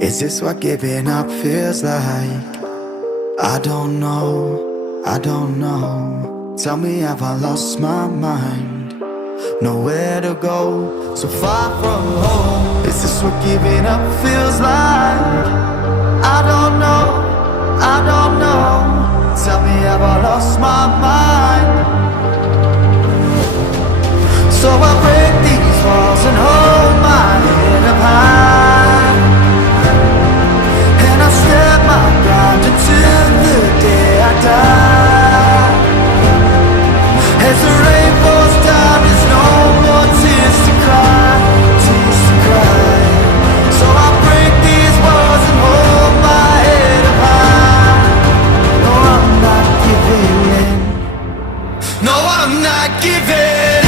Is this what giving up feels like? I don't know, I don't know. Tell me, have I lost my mind? Nowhere to go, so far from home. Is this what giving up feels like? I don't know, I don't know. Tell me, have I lost my mind? So I break these walls and hold my head up high, and I step my ground until the day I die. As the rain falls down, there's no more tears to cry, tears to cry. So I break these walls and hold my head up high. No, I'm not giving in. No, I'm not giving in.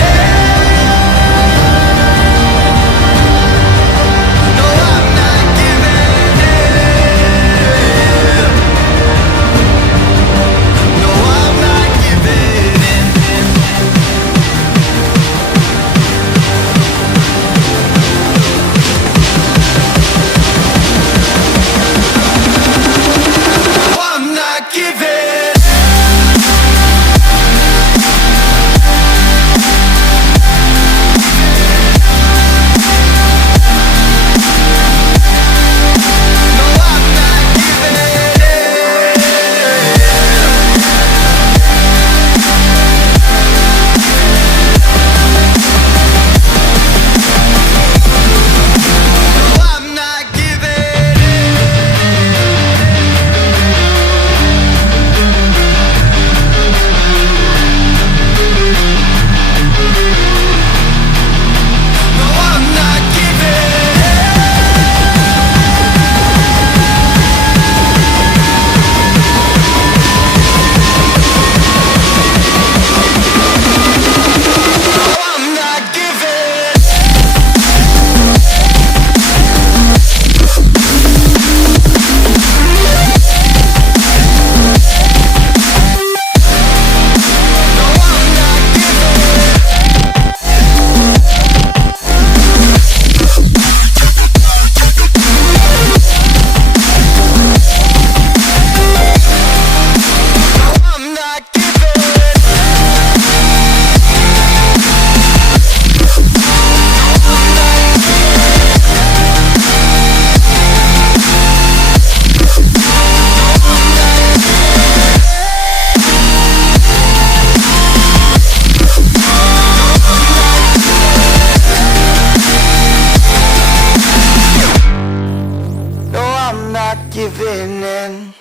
Giving in.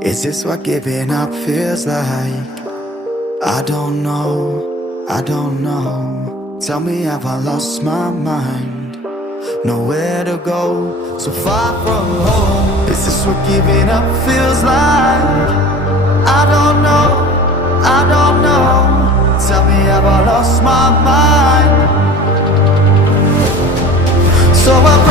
Is this what giving up feels like? I don't know, I don't know. Tell me, have I lost my mind? Nowhere to go, so far from home. Is this what giving up feels like? I don't know, I don't know. Tell me, have I lost my mind? So I